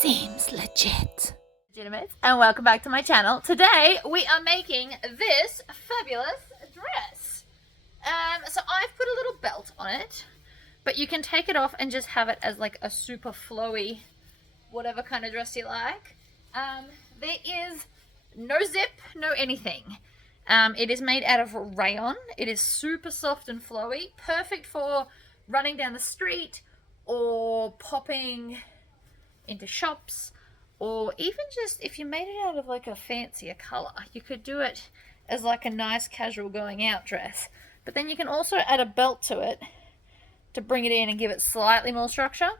Seems legit. Legitimates, and welcome back to my channel. Today we are making this fabulous dress. So I've put a little belt on it, but you can take it off and just have it as like a super flowy, whatever kind of dress you like. There is no zip, no anything. It is made out of rayon. It is super soft and flowy, perfect for running down the street or popping into shops, or even just if you made it out of like a fancier color, you could do it as like a nice casual going out dress. But then you can also add a belt to it to bring it in and give it slightly more structure,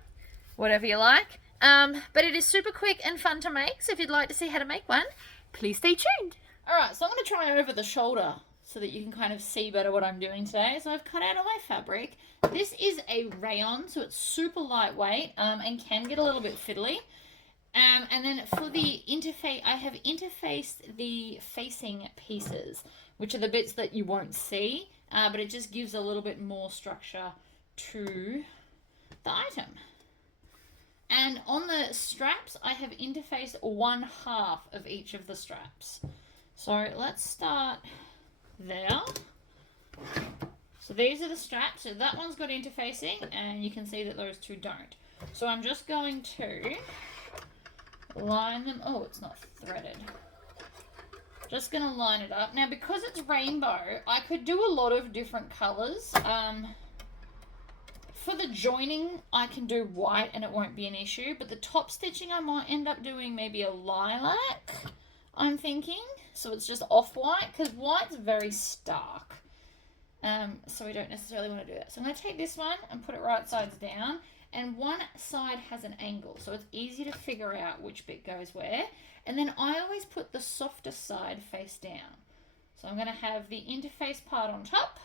whatever you like. But it is super quick and fun to make, so if you'd like to see how to make one, please stay tuned. Alright, so I'm going to try over the shoulder so that you can kind of see better what I'm doing today. So I've cut out all my fabric. This is a rayon, so it's super lightweight and can get a little bit fiddly. And then for the interface, I have interfaced the facing pieces, which are the bits that you won't see, but it just gives a little bit more structure to the item. And on the straps, I have interfaced 1/2 of each of the straps. So let's start there. So these are the straps. So that one's got interfacing, and you can see that those two don't. So I'm just going to line them. Oh, it's not threaded. Just going to line it up. Now, because it's rainbow, I could do a lot of different colors. For the joining, I can do white and it won't be an issue. But the top stitching, I might end up doing maybe a lilac, I'm thinking. So it's just off-white, because white's very stark. So we don't necessarily want to do that. So I'm going to take this one and put it right sides down. And one side has an angle, so it's easy to figure out which bit goes where. And then I always put the softer side face down. So I'm going to have the interface part on top.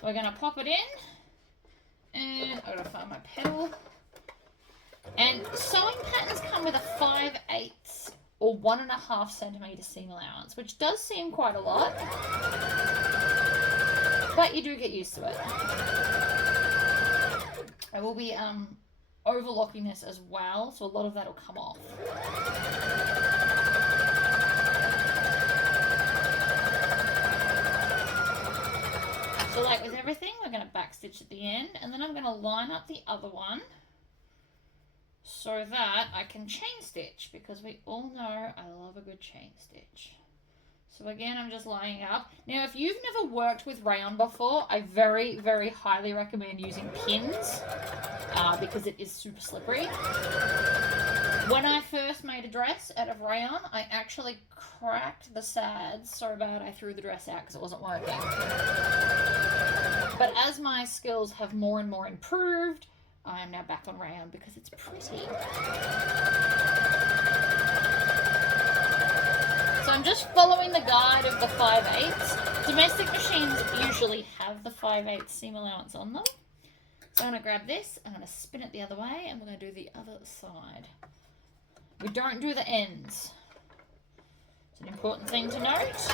We're going to pop it in. And I've got to find my pedal. And sewing patterns come with a 5/8 or 1.5 centimeter seam allowance, which does seem quite a lot. But you do get used to it. I will be overlocking this as well, so a lot of that will come off. So like with everything, we're going to backstitch at the end, and then I'm going to line up the other one so that I can chain stitch, because we all know I love a good chain stitch. So again, I'm just lining up. Now, if you've never worked with rayon before, I very, very highly recommend using pins because it is super slippery. When I first made a dress out of rayon, I actually cracked the sads so bad I threw the dress out because it wasn't working. But as my skills have more and more improved, I am now back on rayon because it's pretty. So I'm just following the guide of the 5/8. Domestic machines usually have the 5/8 seam allowance on them. So I'm going to grab this, I'm going to spin it the other way, and we're going to do the other side. We don't do the ends. It's an important thing to note.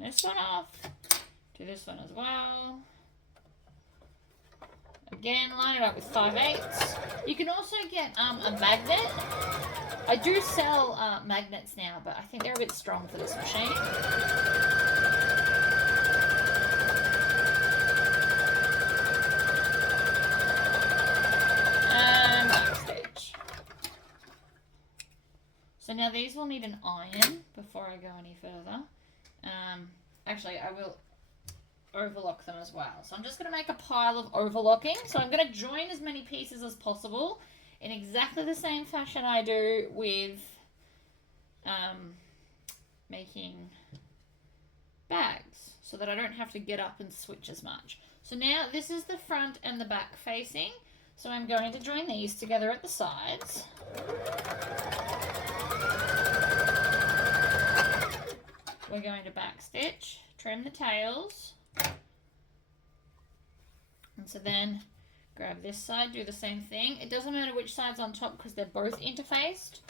This one off, do this one as well. Again, line it up with 5/8. You can also get a magnet. I do sell magnets now, but I think they're a bit strong for this machine. And backstitch. So now these will need an iron before I go any further. Actually, I will overlock them as well. So I'm just going to make a pile of overlocking. So I'm going to join as many pieces as possible in exactly the same fashion I do with making bags, so that I don't have to get up and switch as much. So now this is the front and the back facing. So I'm going to join these together at the sides. We're going to backstitch, trim the tails, and so then grab this side, do the same thing. It doesn't matter which side's on top because they're both interfaced.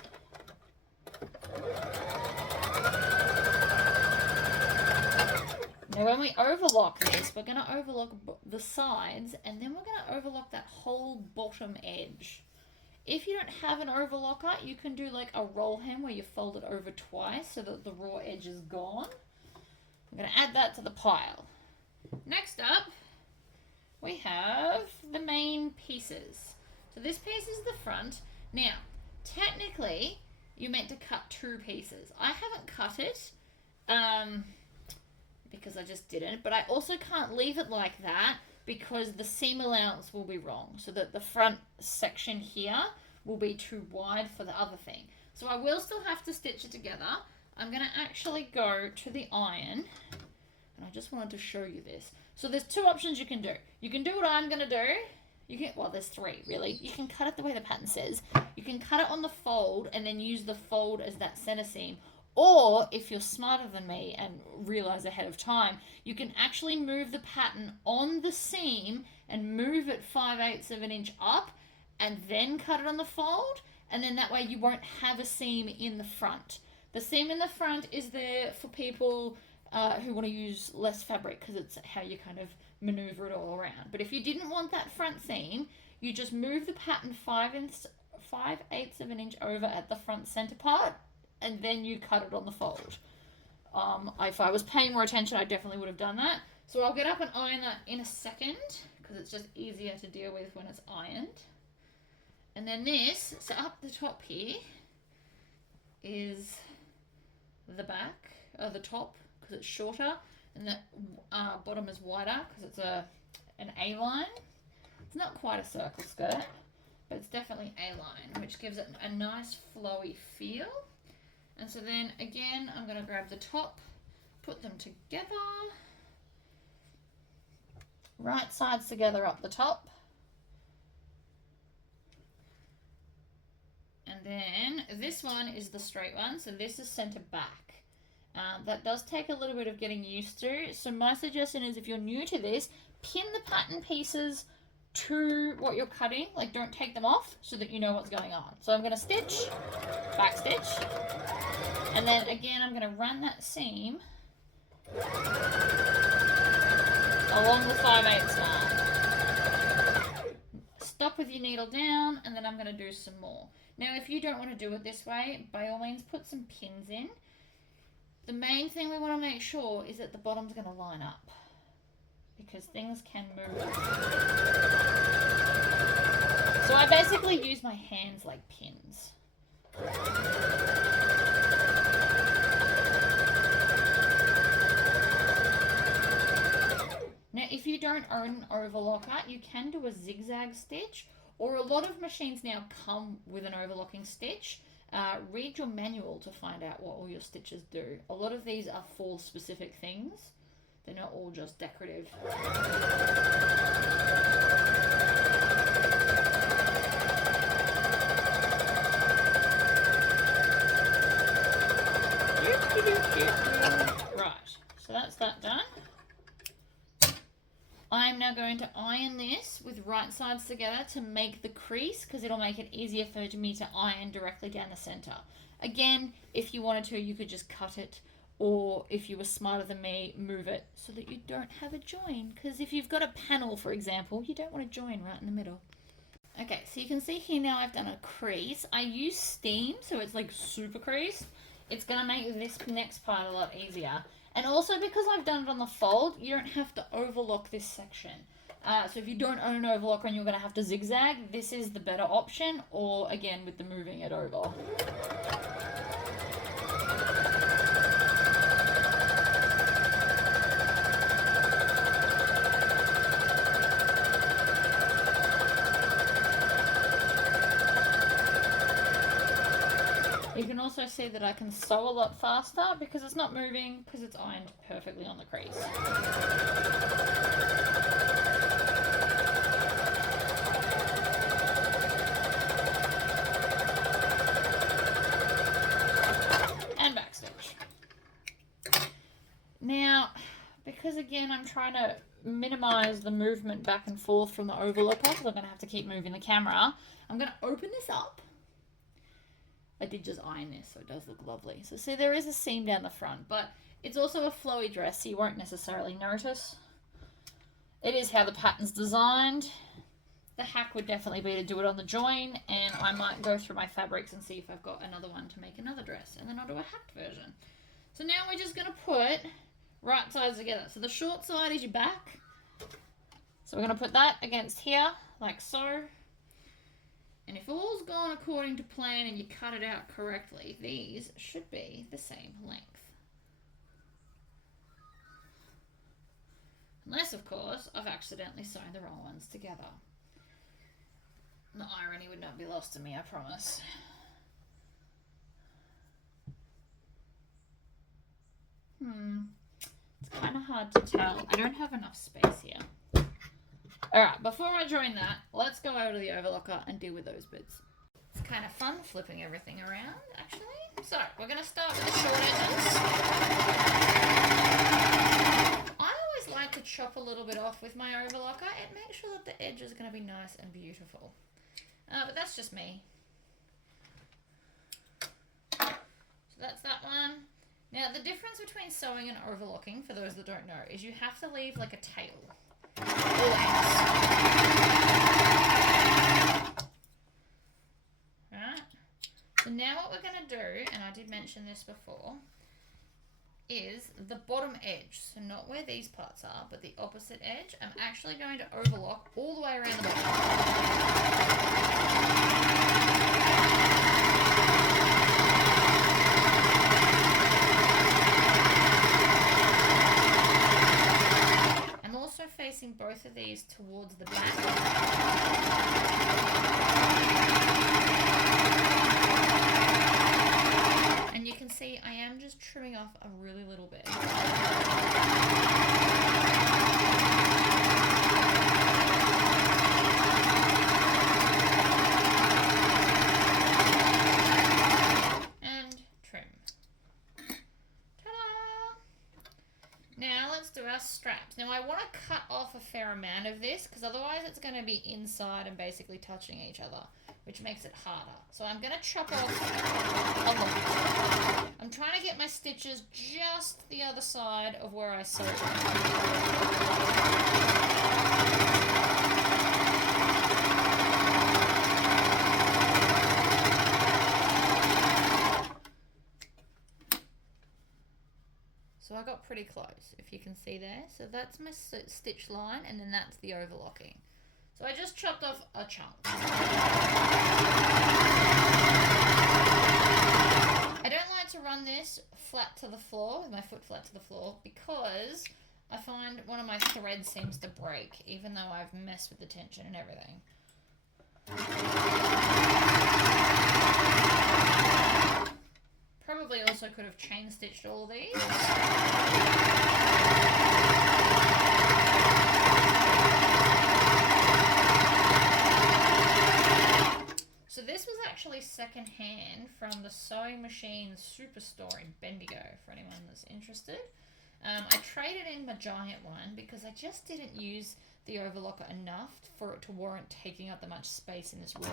Now when we overlock this, we're going to overlock the sides, and then we're going to overlock that whole bottom edge. If you don't have an overlocker, you can do like a roll hem where you fold it over twice so that the raw edge is gone. I'm going to add that to the pile. Next up, we have the main pieces. So this piece is the front. Now, technically, you're meant to cut 2 pieces. I haven't cut it because I just didn't, but I also can't leave it like that because the seam allowance will be wrong, so that the front section here will be too wide for the other thing. So I will still have to stitch it together. I'm going to actually go to the iron, and I just wanted to show you this. So there's 2 options you can do. You can do what I'm going to do. You can, well, there's 3 really. You can cut it the way the pattern says. You can cut it on the fold and then use the fold as that center seam. Or if you're smarter than me and realize ahead of time, you can actually move the pattern on the seam and move it 5/8 of an inch up and then cut it on the fold. And then that way you won't have a seam in the front. The seam in the front is there for people who want to use less fabric because it's how you kind of maneuver it all around. But if you didn't want that front seam, you just move the pattern 5/8 of an inch over at the front center part, and then you cut it on the fold. If I was paying more attention, I definitely would have done that. So I'll get up and iron that in a second because it's just easier to deal with when it's ironed. And then this, so up the top here is the back, or the top, because it's shorter, and the bottom is wider because it's an A-line. It's not quite a circle skirt, but it's definitely A-line, which gives it a nice flowy feel. And so then again, I'm going to grab the top, put them together, right sides together up the top. And then this one is the straight one, so this is center back. That does take a little bit of getting used to. So my suggestion is if you're new to this, pin the pattern pieces to what you're cutting, like don't take them off so that you know what's going on. So I'm going to stitch, back stitch, and then again I'm going to run that seam along the 5/8 mark. Stop with your needle down, and then I'm going to do some more. Now if you don't want to do it this way, by all means put some pins in. The main thing we want to make sure is that the bottom's going to line up, because things can move. So I basically use my hands like pins. Now if you don't own an overlocker, you can do a zigzag stitch, or a lot of machines now come with an overlocking stitch. Read your manual to find out what all your stitches do. A lot of these are for specific things. They're not all just decorative. Right, so that's that done. I'm now going to iron this with right sides together to make the crease, because it'll make it easier for me to iron directly down the center. Again, if you wanted to, you could just cut it, or if you were smarter than me, move it so that you don't have a join, because if you've got a panel, for example, you don't want to join right in the middle. Okay, so you can see here now I've done a crease. I use steam, so it's like super creased. It's going to make this next part a lot easier. And also because I've done it on the fold, you don't have to overlock this section. So if you don't own an overlocker and you're going to have to zigzag, this is the better option, or again with the moving it over. You can also see that I can sew a lot faster because it's not moving, because it's ironed perfectly on the crease. And backstitch. Now, because again I'm trying to minimize the movement back and forth from the overlocker, because I'm going to have to keep moving the camera, I'm going to open this up. I did just iron this, so it does look lovely. So see, there is a seam down the front, but it's also a flowy dress, so you won't necessarily notice. It is how the pattern's designed. The hack would definitely be to do it on the join, and I might go through my fabrics and see if I've got another one to make another dress, and then I'll do a hacked version. So now we're just going to put right sides together. So the short side is your back. So we're going to put that against here, like so. And if all's gone according to plan and you cut it out correctly, these should be the same length. Unless, of course, I've accidentally sewn the wrong ones together. The irony would not be lost to me, I promise. It's kind of hard to tell. I don't have enough space here. Alright, before I join that, let's go over to the overlocker and deal with those bits. It's kind of fun flipping everything around, actually. So, we're going to start with the short edges. I always like to chop a little bit off with my overlocker. It makes sure that the edge is going to be nice and beautiful. But that's just me. So that's that one. Now, the difference between sewing and overlocking, for those that don't know, is you have to leave like a tail. Right? So now what we're going to do, and I did mention this before, is the bottom edge. So not where these parts are, but the opposite edge. I'm actually going to overlock all the way around the bottom. I'm also facing both of these towards the back. And you can see I am just trimming off a really little bit. And trim. Ta-da! Now let's do our straps. Now I want to cut off a fair amount of this because otherwise it's going to be inside and basically touching each other, which makes it harder. So I'm going to chop off a lot. I'm trying to get my stitches just the other side of where I sewed. So I got pretty close, if you can see there. So that's my stitch line, and then that's the overlocking. So I just chopped off a chunk. I don't like to run this flat to the floor, with my foot flat to the floor, because I find one of my threads seems to break, even though I've messed with the tension and everything. Probably also could have chain stitched all of these. So this was actually secondhand from the Sewing Machine Superstore in Bendigo, for anyone that's interested. I traded in my giant one because I just didn't use the overlocker enough for it to warrant taking up that much space in this room.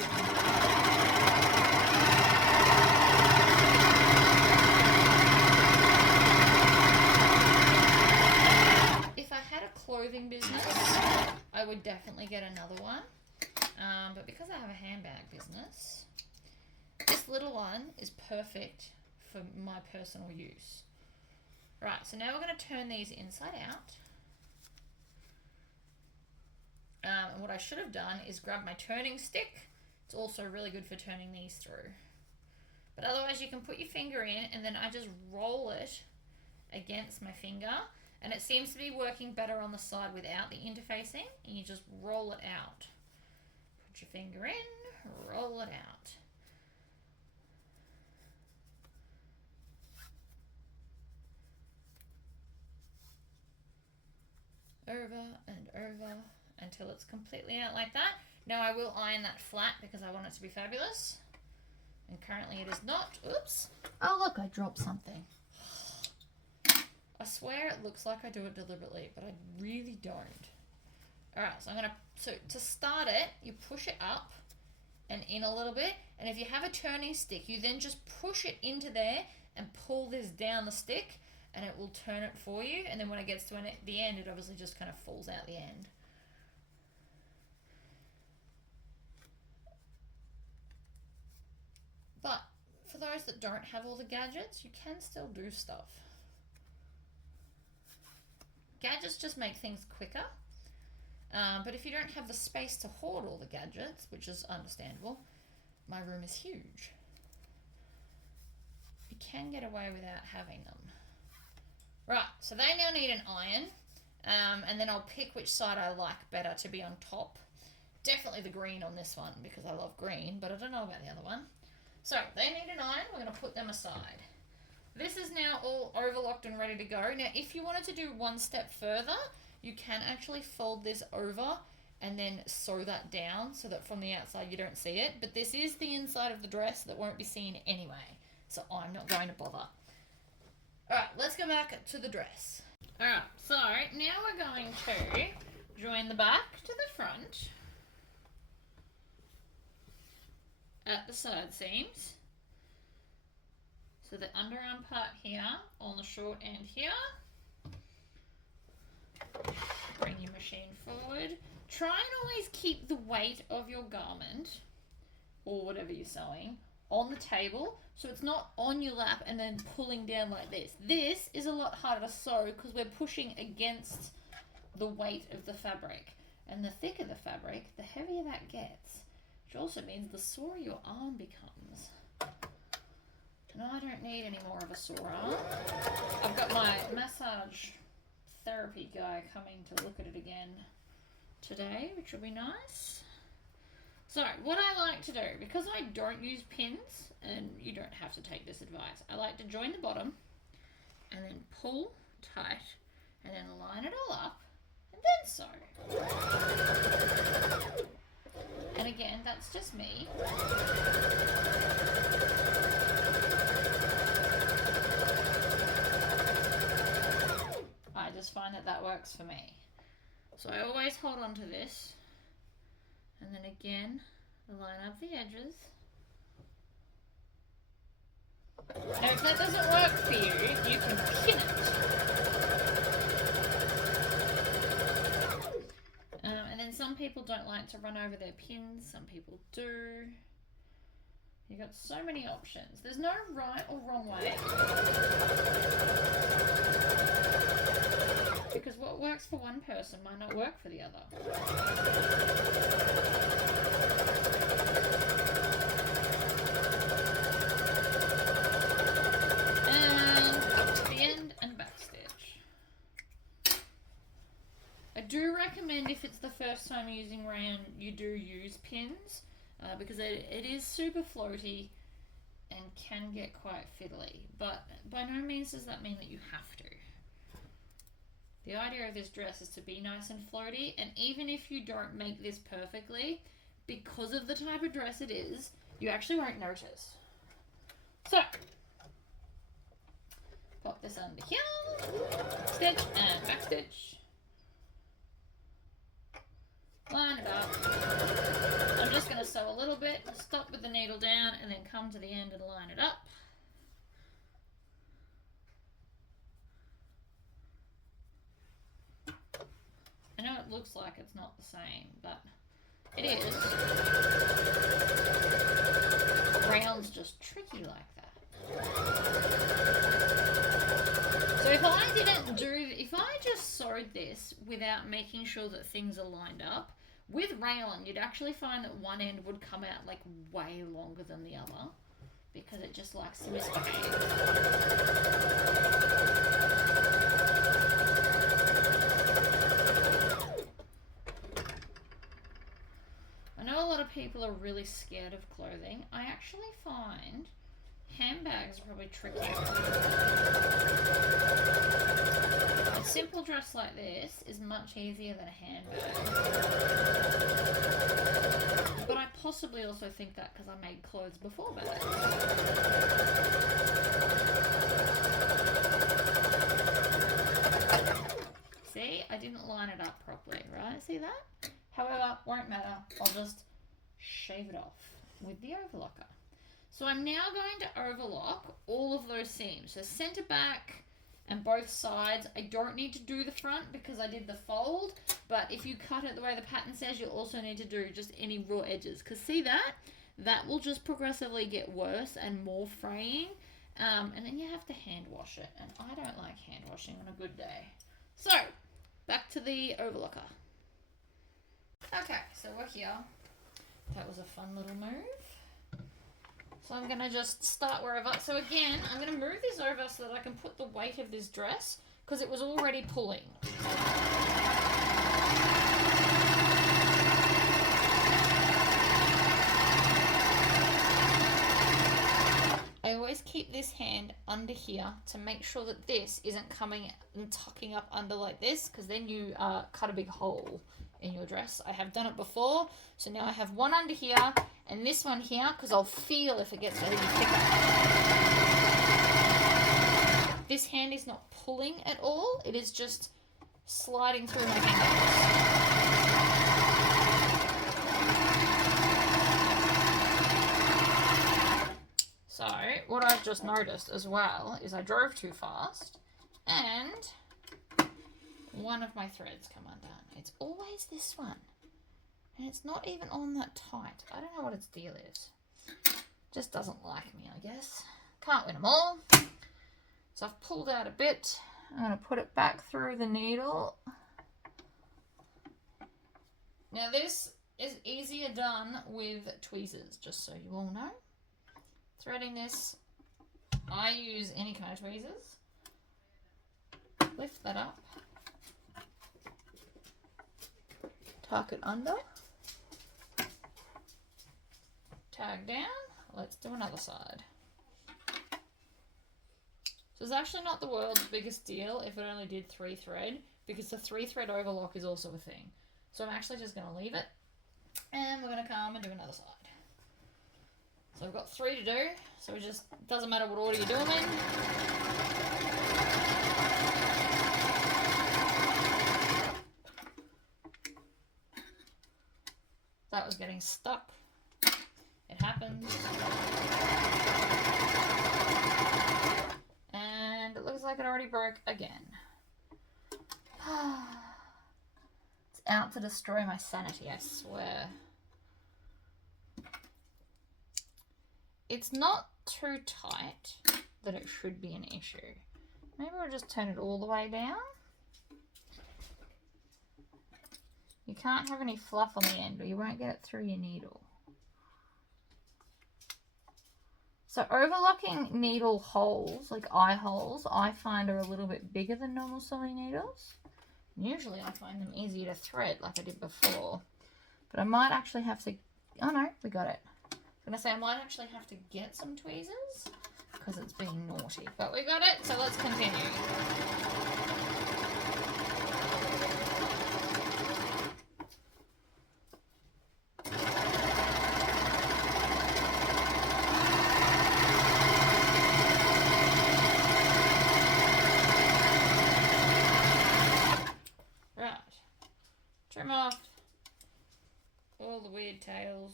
If I had a clothing business, I would definitely get another one. But because I have a handbag business, this little one is perfect for my personal use. Right, so now we're going to turn these inside out. And what I should have done is grab my turning stick. It's also really good for turning these through. But otherwise you can put your finger in and then I just roll it against my finger. And it seems to be working better on the side without the interfacing. And you just roll it out. Put your finger in, roll it out. Over and over until it's completely out like that. Now I will iron that flat because I want it to be fabulous. And currently it is not. Oops. Oh look, I dropped something. I swear it looks like I do it deliberately, but I really don't. Alright, so I'm going to, so to start it, you push it up and in a little bit. And if you have a turning stick, you then just push it into there and pull this down the stick, and it will turn it for you. And then when it gets to the end, it obviously just kind of falls out the end. But for those that don't have all the gadgets, you can still do stuff. Gadgets just make things quicker. But if you don't have the space to hoard all the gadgets, which is understandable, my room is huge, you can get away without having them. Right, so they now need an iron, and then I'll pick which side I like better to be on top. Definitely the green on this one because I love green, but I don't know about the other one. So they need an iron, we're going to put them aside. This is now all overlocked and ready to go. Now if you wanted to do one step further, you can actually fold this over and then sew that down so that from the outside you don't see it. But this is the inside of the dress that won't be seen anyway, so I'm not going to bother. Alright, let's go back to the dress. Alright, so now we're going to join the back to the front at the side seams. So the underarm part here on the short end here. Bring your machine forward. Try and always keep the weight of your garment or whatever you're sewing on the table so it's not on your lap and then pulling down like this. This is a lot harder to sew because we're pushing against the weight of the fabric, and the thicker the fabric, the heavier that gets, which also means the sorer your arm becomes. And I don't need any more of a sore arm. I've got my massage therapy guy coming to look at it again today, which will be nice. So what I like to do, because I don't use pins, and you don't have to take this advice, I like to join the bottom and then pull tight and then line it all up and then sew. And again, that's just me. I just find that works for me. So I always hold on to this, and then again line up the edges. Now if that doesn't work for you, you can pin it. And then some people don't like to run over their pins, some people do. You've got so many options. There's no right or wrong way. Because what works for one person might not work for the other. And up to the end and backstitch. I do recommend, if it's the first time using Rayon, you do use pins. Because it is super floaty and can get quite fiddly, but by no means does that mean that you have to. The idea of this dress is to be nice and floaty, and even if you don't make this perfectly, because of the type of dress it is, you actually won't notice. So, pop this under here, stitch and backstitch. Line it up. I'm just going to sew a little bit, stop with the needle down, and then come to the end and line it up. I know it looks like it's not the same, but it is. Rayon's just tricky like that. So if I just sewed this without making sure that things are lined up, with Rayon, you'd actually find that one end would come out like way longer than the other because it just likes to misbehave. I know a lot of people are really scared of clothing. I actually find handbags are probably trickier. A simple dress like this is much easier than a handbag. But I possibly also think that because I made clothes before bags. See, I didn't line it up properly, right? See that? However, won't matter. I'll just shave it off. with the overlocker. So I'm now going to overlock all of those seams. So center back and both sides. I don't need to do the front because I did the fold, but if you cut it the way the pattern says, you'll also need to do just any raw edges. Because see that? That will just progressively get worse and more fraying. And then you have to hand wash it. And I don't like hand washing on a good day. So, back to the overlocker. Okay, so we're here. That was a fun little move. So I'm going to just start wherever. So again, I'm going to move this over so that I can put the weight of this dress because it was already pulling. I always keep this hand under here to make sure that this isn't coming and tucking up under like this, because then you cut a big hole in your dress. I have done it before, so now I have one under here and this one here because I'll feel if it gets any thicker. This hand is not pulling at all, it is just sliding through my fingers. So, what I've just noticed as well is I drove too fast and one of my threads come undone. It's always this one. And it's not even on that tight. I don't know what its deal is. Just doesn't like me, I guess. Can't win them all. So I've pulled out a bit. I'm going to put it back through the needle. Now this is easier done with tweezers, just so you all know. Threading this, I use any kind of tweezers. Lift that up. Tuck it under. Tag down. Let's do another side. So it's actually not the world's biggest deal if it only did 3 thread, because the 3 thread overlock is also a thing. So I'm actually just going to leave it and we're going to come and do another side. So I've got 3 to do, so it just doesn't matter what order you do them in. That was getting stuck. It happens. And it looks like it already broke again. It's out to destroy my sanity, I swear. It's not too tight that it should be an issue. Maybe we'll just turn it all the way down. You can't have any fluff on the end or you won't get it through your needle. So overlocking needle holes, like eye holes, I find are a little bit bigger than normal sewing needles. Usually I find them easier to thread like I did before. But I might actually have to... Oh no, we got it. I'm going to say I might actually have to get some tweezers because it's being naughty. But we got it, so let's continue. Right. Trim off all the weird tails.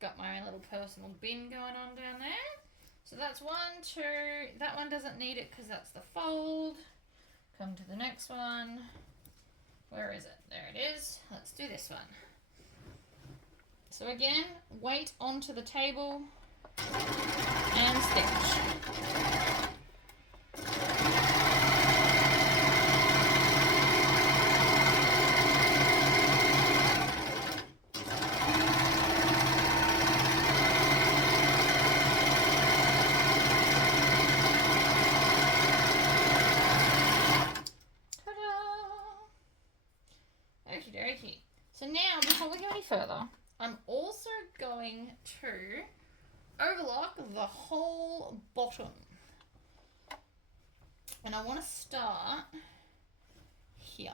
Got my own little personal bin going on down there. So that's 1, 2. That one doesn't need it because that's the fold. Come to the next one. Where is it? There it is. Let's do this one. So again, weight onto the table and stitch. So now, before we go any further, I'm also going to overlock the whole bottom. And I want to start here.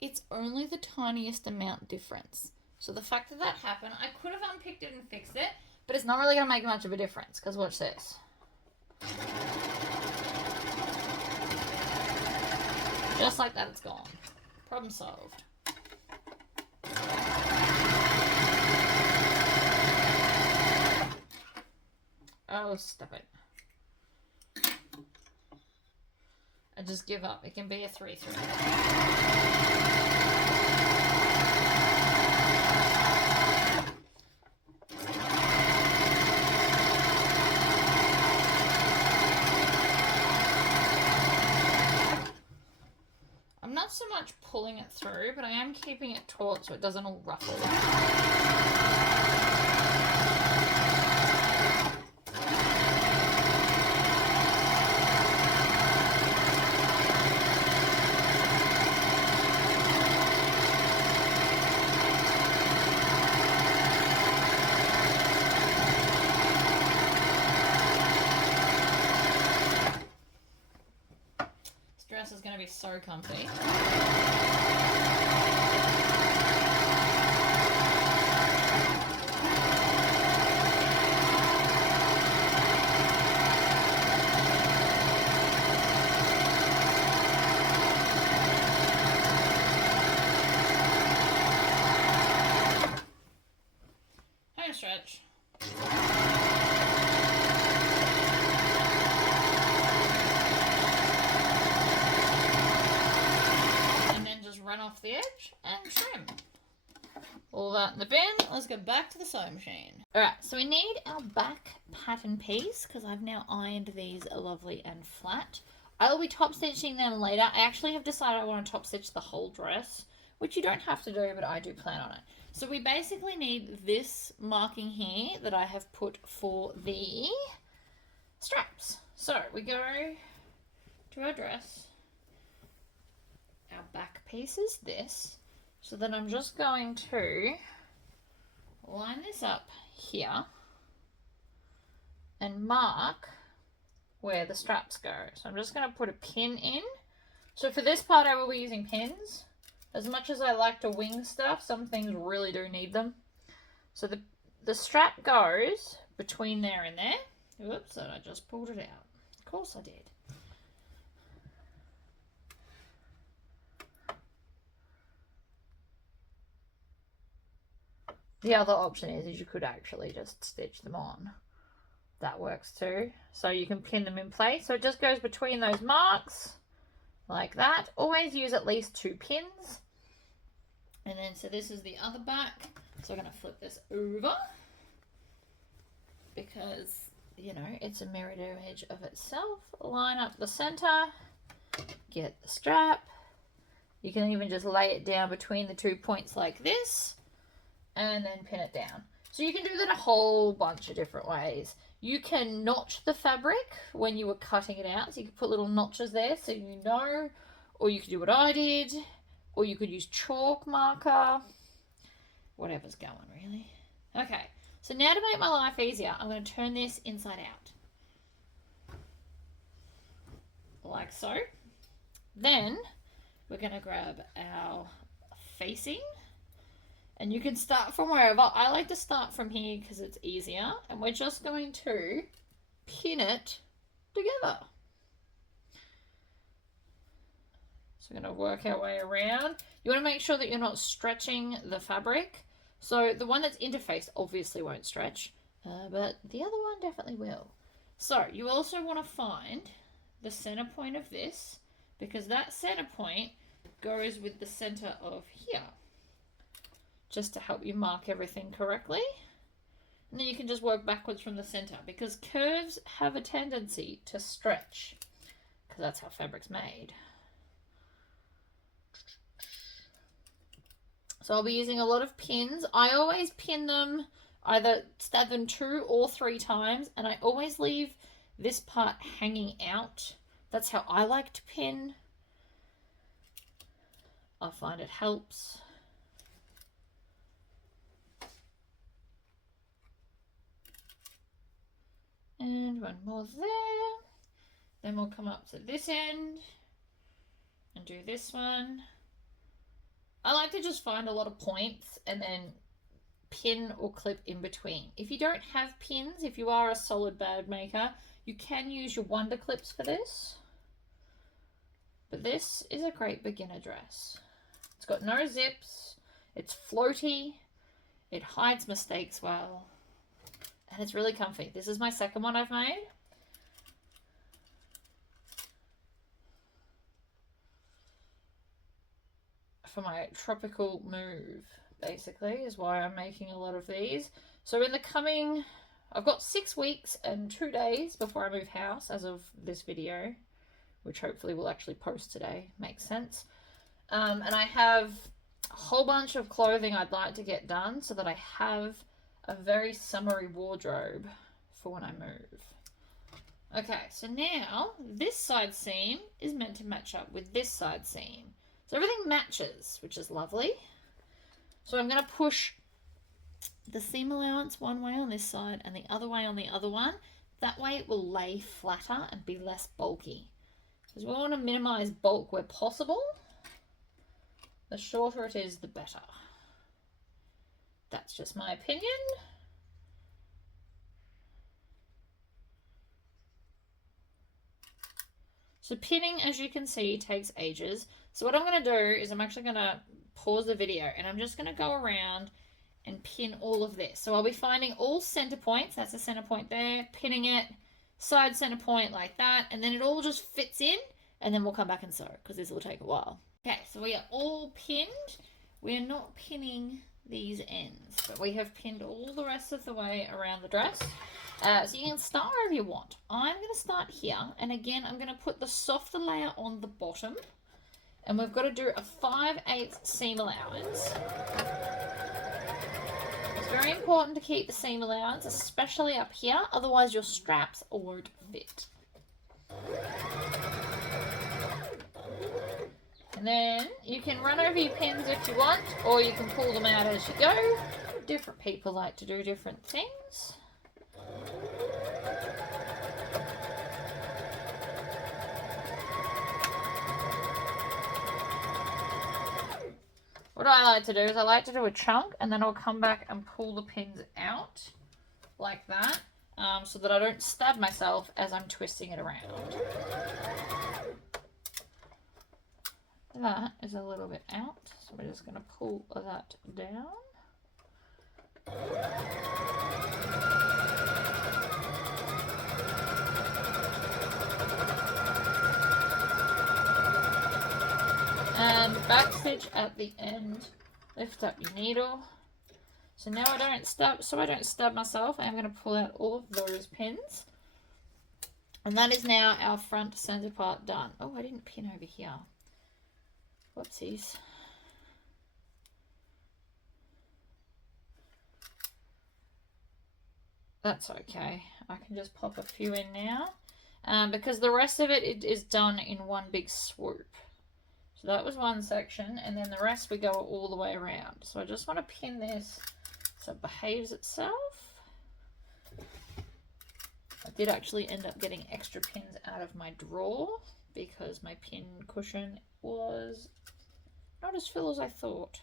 It's only the tiniest amount difference. So the fact that that happened, I could have unpicked it and fixed it, but it's not really going to make much of a difference, because watch this. Just like that, it's gone. Problem solved. Oh, stop it. I just give up. It can be a 3-3. I'm not so much pulling it through, but I am keeping it taut so it doesn't all ruffle. Dress is going to be so comfy. Home stretch. Run off the edge and trim. All that in the bin. Let's go back to the sewing machine. Alright, so we need our back pattern piece because I've now ironed these lovely and flat. I will be top stitching them later. I actually have decided I want to top stitch the whole dress, which you don't have to do, but I do plan on it. So we basically need this marking here that I have put for the straps. So we go to our dress. Our back piece is this, so then I'm just going to line this up here and mark where the straps go. So I'm just going to put a pin in. So for this part I will be using pins. As much as I like to wing stuff, some things really do need them. So the strap goes between there and there. Oops, and I just pulled it out. Of course I did. The other option is you could actually just stitch them on. That works too. So you can pin them in place. So it just goes between those marks like that. Always use at least 2 pins. And then, so this is the other back. So I'm going to flip this over because, you know, it's a mirrored image of itself. Line up the center, get the strap. You can even just lay it down between the 2 points like this. And then pin it down. So you can do that a whole bunch of different ways. You can notch the fabric when you were cutting it out. So you can put little notches there so you know. Or you could do what I did. Or you could use chalk marker. Whatever's going, really. Okay, so now to make my life easier, I'm going to turn this inside out. Like so. Then we're going to grab our facing. And you can start from wherever. I like to start from here because it's easier. And we're just going to pin it together. So we're going to work our way around. You want to make sure that you're not stretching the fabric. So the one that's interfaced obviously won't stretch. But the other one definitely will. So you also want to find the center point of this. Because that center point goes with the center of here. Just to help you mark everything correctly. And then you can just work backwards from the center because curves have a tendency to stretch because that's how fabric's made. So I'll be using a lot of pins. I always pin them, either stab them 2 or 3 times, and I always leave this part hanging out. That's how I like to pin. I find it helps. And one more there. Then we'll come up to this end and do this one. I like to just find a lot of points and then pin or clip in between. If you don't have pins, if you are a solid bag maker, you can use your Wonder Clips for this. But this is a great beginner dress. It's got no zips. It's floaty. It hides mistakes well. And it's really comfy. This is my second one I've made. For my tropical move, basically, is why I'm making a lot of these. So in the coming, I've got 6 weeks and 2 days before I move house as of this video, which hopefully will actually post today. Makes sense. And I have a whole bunch of clothing I'd like to get done so that I have a very summery wardrobe for when I move. Okay, so now this side seam is meant to match up with this side seam. So everything matches, which is lovely. So I'm going to push the seam allowance one way on this side and the other way on the other one. That way it will lay flatter and be less bulky. Because we want to minimize bulk where possible. The shorter it is, the better. That's just my opinion. So pinning, as you can see, takes ages. So what I'm going to do is I'm actually going to pause the video and I'm just going to go around and pin all of this. So I'll be finding all center points. That's a center point there. Pinning it, side center point like that. And then it all just fits in. And then we'll come back and sew because this will take a while. Okay, so we are all pinned. We are not pinning these ends, but we have pinned all the rest of the way around the dress. So you can start wherever you want. I'm going to start here. And again, I'm going to put the softer layer on the bottom. And we've got to do a 5/8 seam allowance. It's very important to keep the seam allowance, especially up here. Otherwise, your straps won't fit. And then you can run over your pins if you want, or you can pull them out as you go. Different people like to do different things. What I like to do is I like to do a chunk and then I'll come back and pull the pins out like that, so that I don't stab myself as I'm twisting it around. That is a little bit out, so we're just going to pull that down. And back stitch at the end, lift up your needle. So now I don't stab myself, I'm going to pull out all of those pins. And that is now our front center part done. Oh, I didn't pin over here. Whoopsies. That's okay. I can just pop a few in now, because the rest of it is done in one big swoop. So that was one section, and then the rest we go all the way around. So I just want to pin this so it behaves itself. I did actually end up getting extra pins out of my drawer because my pin cushion was not as full as I thought.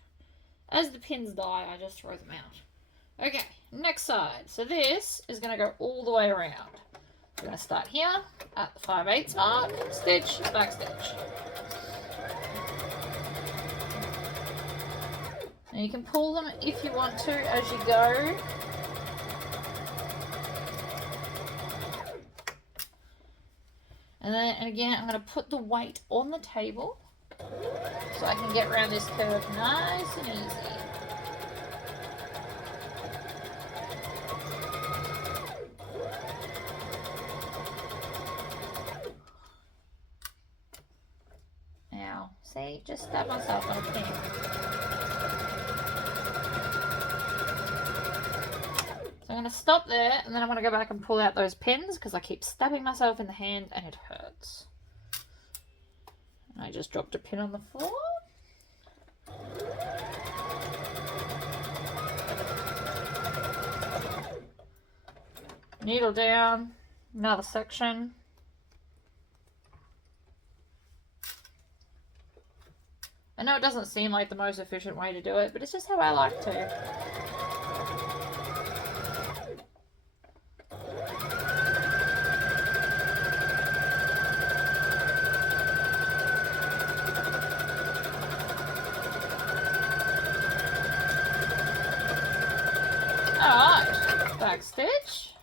As the pins die, I just throw them out. Okay, next side. So this is going to go all the way around. We're going to start here at the 5/8 mark, stitch, back stitch. Now you can pull them if you want to as you go. And again, I'm going to put the weight on the table so I can get around this curve nice and easy. Now, see, just stab myself on a pin. So I'm going to stop there, and then I'm going to go back and pull out those pins because I keep stabbing myself in the hand and it hurts. And I just dropped a pin on the floor. Needle down, another section. I know it doesn't seem like the most efficient way to do it, but it's just how I like to. Alright. back stitch.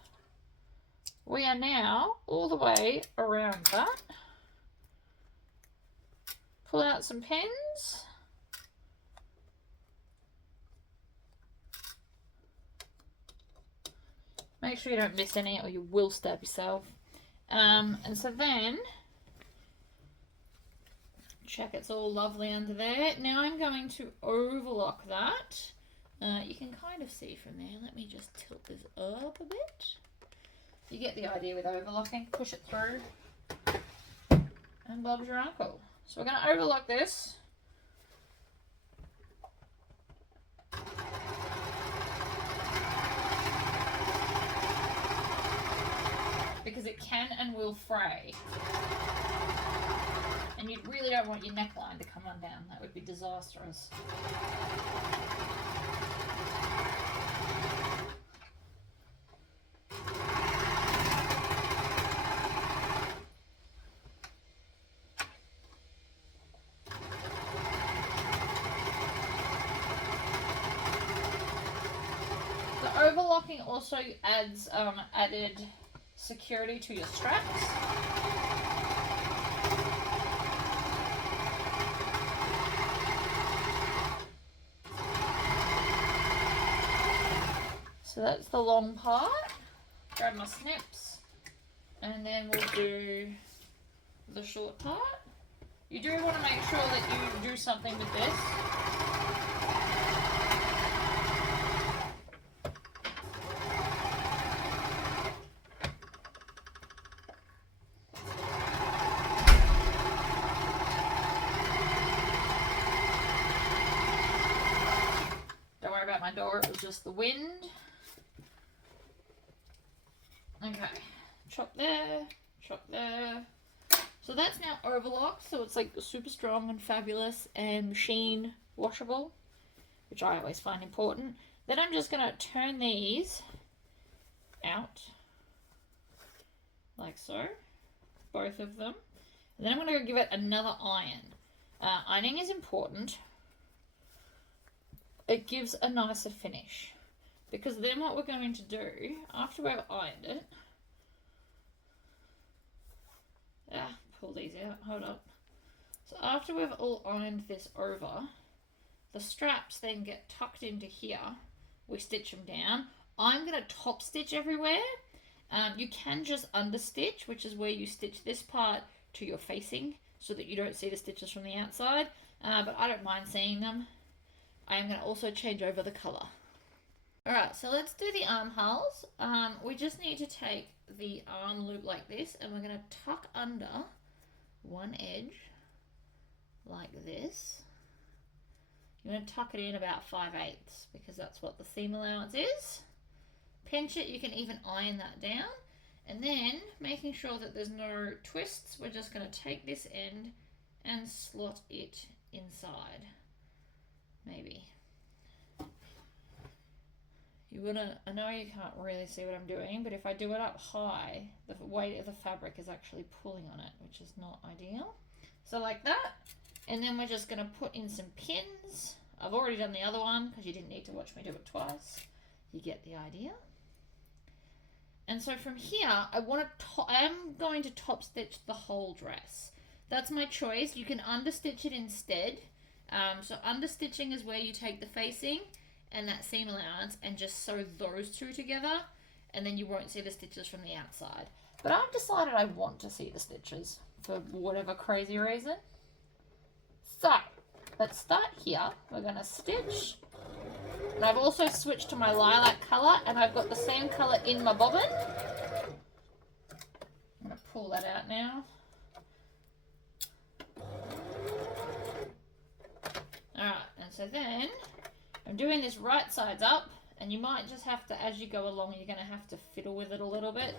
We are now all the way around that. Pull out some pins. Make sure you don't miss any or you will stab yourself. And so then, check it's all lovely under there. Now I'm going to overlock that. You can kind of see from there. Let me just tilt this up a bit. You get the idea with overlocking. Push it through. And Bob's your uncle. So we're going to overlock this. Because it can and will fray. And you really don't want your neckline to come undone. That would be disastrous. The overlocking also adds added security to your straps. So that's the long part. Grab my snips and then we'll do the short part. You do want to make sure that you do something with this. Don't worry about my door, it was just the wind. Okay, chop there, chop there. So that's now overlocked, so it's like super strong and fabulous and machine washable, which I always find important. Then I'm just going to turn these out, like so, both of them. And then I'm going to give it another iron. Ironing is important. It gives a nicer finish. Because then what we're going to do, after we've ironed it, pull these out, hold up. So after we've all ironed this over, the straps then get tucked into here. We stitch them down. I'm going to top stitch everywhere. You can just understitch, which is where you stitch this part to your facing so that you don't see the stitches from the outside. But I don't mind seeing them. I am going to also change over the colour. Alright, so let's do the armholes. We just need to take the arm loop like this and we're going to tuck under one edge like this. You want to tuck it in about 5/8 because that's what the seam allowance is. Pinch it, you can even iron that down. And then making sure that there's no twists, we're just going to take this end and slot it inside. Maybe. You wanna, I know you can't really see what I'm doing, but if I do it up high, the weight of the fabric is actually pulling on it, which is not ideal. So like that, and then we're just gonna put in some pins. I've already done the other one because you didn't need to watch me do it twice. You get the idea. And so from here, I'm going to top stitch the whole dress. That's my choice. You can understitch it instead. So understitching is where you take the facing and that seam allowance and just sew those two together, and then you won't see the stitches from the outside. But I've decided I want to see the stitches for whatever crazy reason. So let's start here. We're going to stitch, and I've also switched to my lilac colour and I've got the same colour in my bobbin. I'm going to pull that out now. Alright, and so then I'm doing this right sides up, and you might just have to, as you go along, you're going to have to fiddle with it a little bit.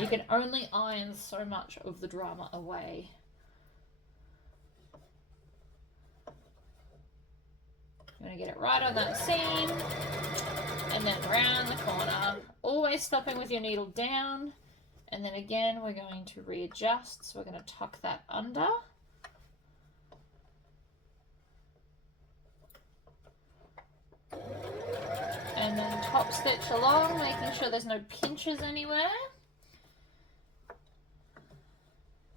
You can only iron so much of the drama away. You want to get it right on that seam, and then around the corner, always stopping with your needle down, and then again we're going to readjust, so we're going to tuck that under. top stitch along, making sure there's no pinches anywhere.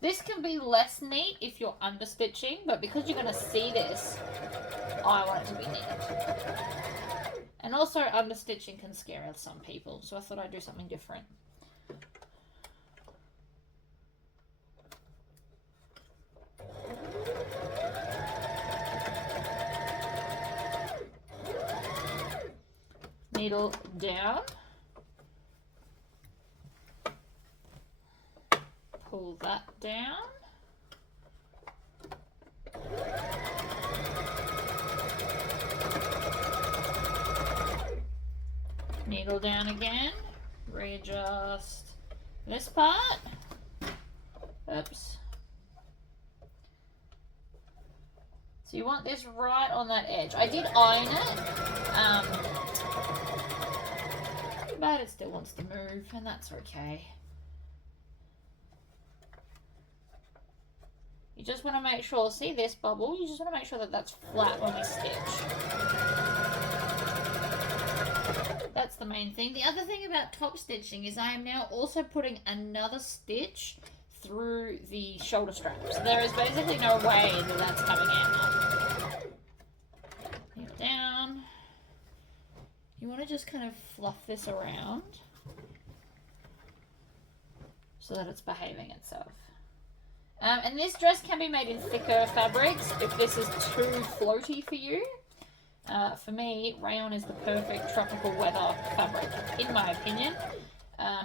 This can be less neat if you're understitching, but because you're going to see this, I want it to be neat. And also understitching can scare some people, so I thought I'd do something different. Needle down. Pull that down. Needle down again. Readjust this part. Oops. So you want this right on that edge. I did iron it, but it still wants to move, and that's okay. You just want to make sure, see this bubble? You just want to make sure that that's flat when we stitch. That's the main thing. The other thing about top stitching is I am now also putting another stitch through the shoulder straps. There is basically no way that that's coming out. Kneel down. You want to just kind of fluff this around so that it's behaving itself. And this dress can be made in thicker fabrics if this is too floaty for you. For me, Rayon is the perfect tropical weather fabric, in my opinion.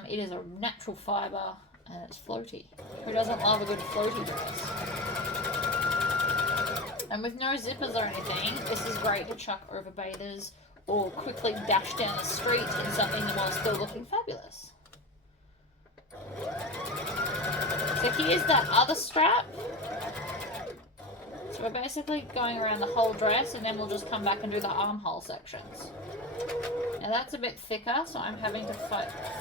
It is a natural fibre and it's floaty. Who doesn't love a good floaty dress? And with no zippers or anything, this is great to chuck over bathers or quickly dash down the street in something while still looking fabulous. So here's that other strap. So we're basically going around the whole dress and then we'll just come back and do the armhole sections. Now that's a bit thicker, so I'm having to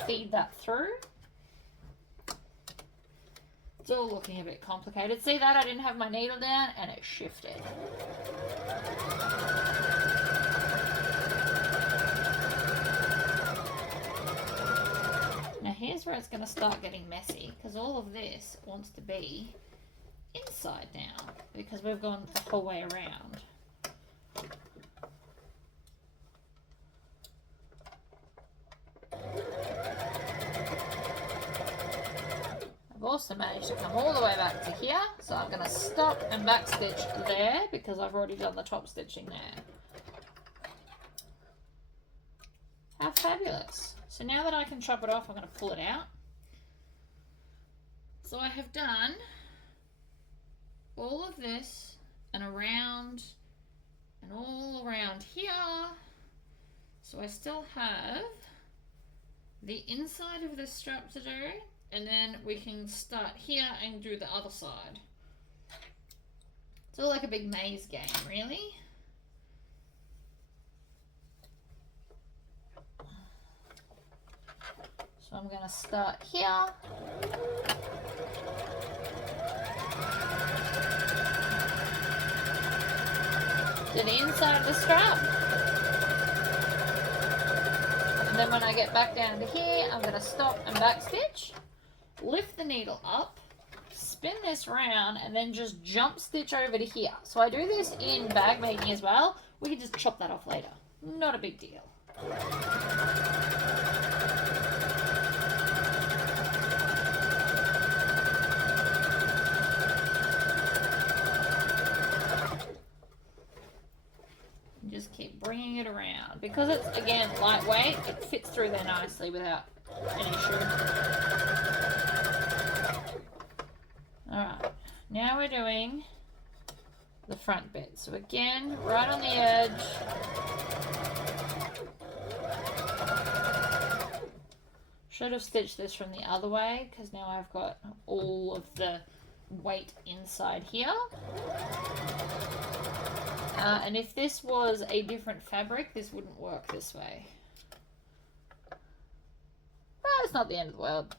feed that through. It's all looking a bit complicated. See that? I didn't have my needle down and it shifted. Now here's where it's going to start getting messy, because all of this wants to be inside now because we've gone the whole way around. I've also managed to come all the way back to here, so I'm going to stop and back stitch there because I've already done the top stitching there. How fabulous. So now that I can chop it off, I'm going to pull it out. So I have done all of this and around and all around here. So I still have the inside of this strap to do, and then we can start here and do the other side. It's all like a big maze game, really. So I'm going to start here. To the inside of the strap. And then when I get back down to here, I'm going to stop and back stitch. Lift the needle up. Spin this round and then just jump stitch over to here. So I do this in bag making as well. We can just chop that off later. Not a big deal. Just keep bringing it around. Because it's, again, lightweight, it fits through there nicely without any issue. Alright, now we're doing the front bit. So again, right on the edge. Should have stitched this from the other way because now I've got all of the weight inside here. And if this was a different fabric, this wouldn't work this way. But it's not the end of the world.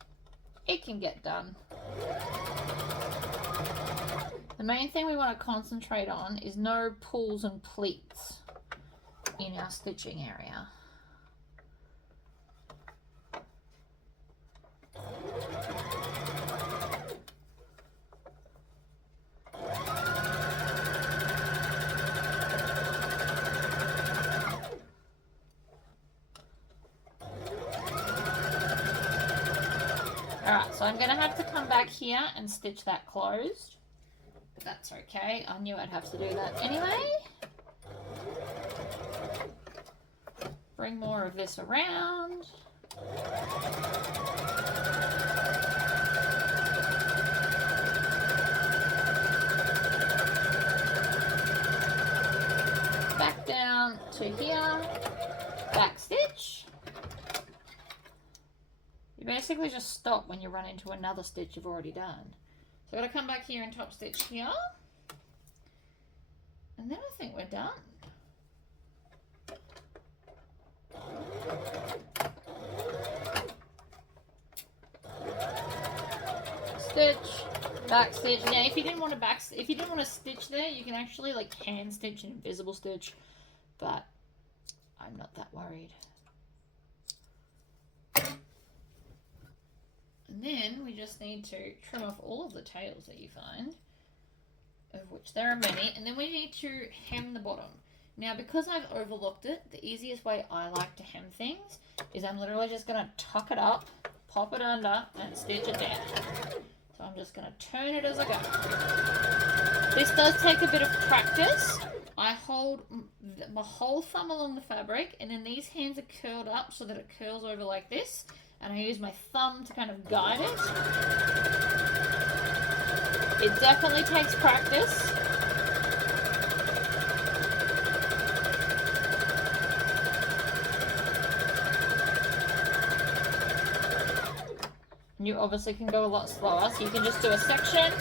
It can get done. The main thing we want to concentrate on is no pulls and pleats in our stitching area. So I'm going to have to come back here and stitch that closed. But that's okay. I knew I'd have to do that anyway. Bring more of this around. Back down to here. Back stitch. You basically just stop when you run into another stitch you've already done. So I've got to come back here and top stitch here. And then I think we're done. Stitch, back stitch. Now if you didn't want to stitch there, you can actually like hand stitch an invisible stitch, but I'm not that worried. And then we just need to trim off all of the tails that you find, of which there are many, and then we need to hem the bottom. Now because I've overlooked it, the easiest way I like to hem things is I'm literally just going to tuck it up, pop it under, and stitch it down. So I'm just going to turn it as I go. This does take a bit of practice. I hold my whole thumb along the fabric, and then these hands are curled up so that it curls over like this, and I use my thumb to kind of guide it. It definitely takes practice. You obviously can go a lot slower, so you can just do a section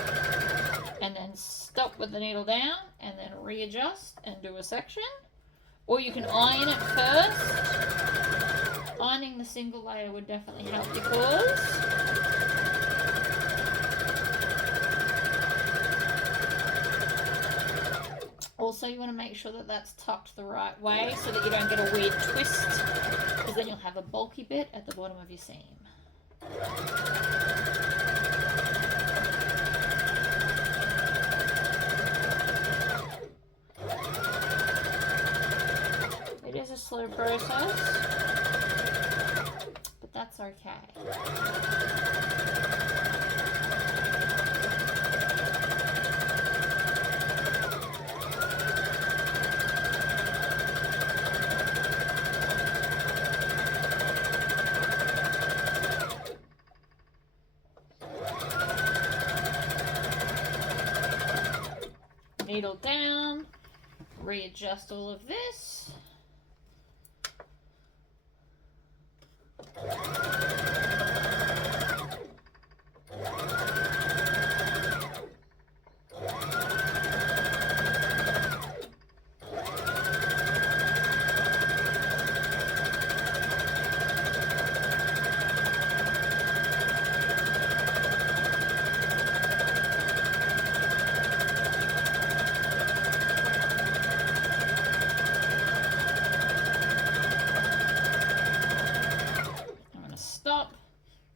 and then stop with the needle down and then readjust and do a section. Or you can iron it first. Ironing the single layer would definitely help your cause. Also, you want to make sure that that's tucked the right way so that you don't get a weird twist, because then you'll have a bulky bit at the bottom of your seam. It is a slow process, but that's okay. Needle down, readjust all of this.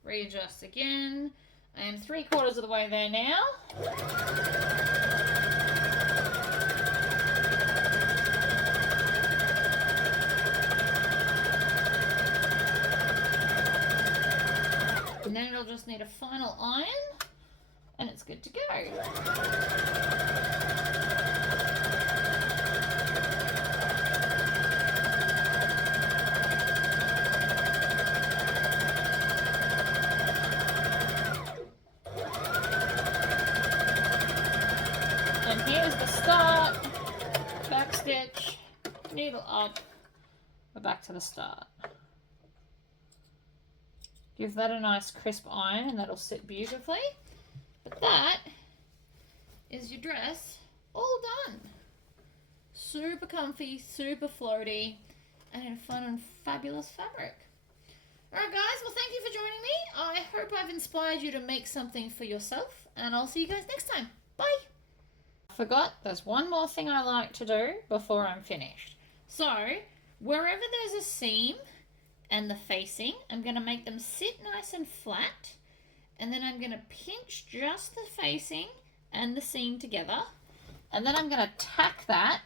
Readjust again. I am 3/4 of the way there now. And then it'll just need a final iron and it's good to go. Here's the start, back stitch, needle up, we're back to the start. Give that a nice crisp iron and that'll sit beautifully. But that is your dress all done. Super comfy, super floaty, and in a fun and fabulous fabric. Alright guys, well thank you for joining me. I hope I've inspired you to make something for yourself, and I'll see you guys next time. Bye! Forgot, there's one more thing I like to do before I'm finished. So, wherever there's a seam and the facing, I'm going to make them sit nice and flat, and then I'm going to pinch just the facing and the seam together, and then I'm going to tack that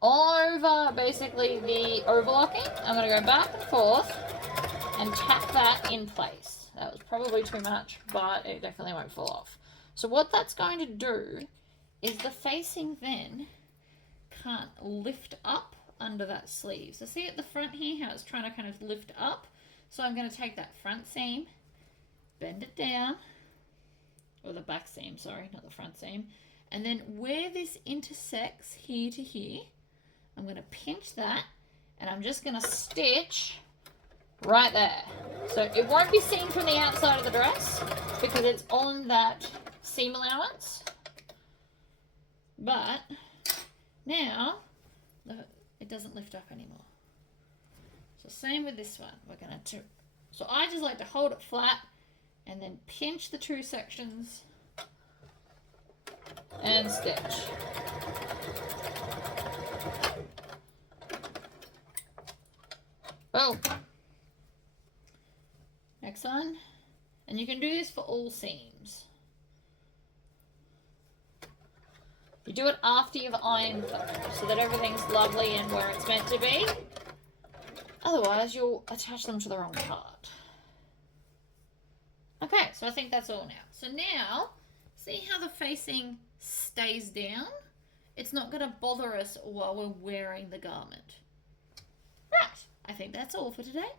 over basically the overlocking. I'm going to go back and forth and tack that in place. That was probably too much, but it definitely won't fall off. So what that's going to do is the facing then can't lift up under that sleeve. So see at the front here how it's trying to kind of lift up? So I'm going to take that front seam, bend it down, or the back seam, sorry, not the front seam. And then where this intersects here to here, I'm going to pinch that and I'm just going to stitch right there. So it won't be seen from the outside of the dress because it's on that seam allowance. But now it doesn't lift up anymore. So same with this one. We're going to, so I just like to hold it flat and then pinch the two sections and stitch. Boom. Next one. And you can do this for all seams. You do it after you've ironed them so that everything's lovely and where it's meant to be. Otherwise, you'll attach them to the wrong part. Okay, so I think that's all now. So now, see how the facing stays down? It's not going to bother us while we're wearing the garment. Right, I think that's all for today.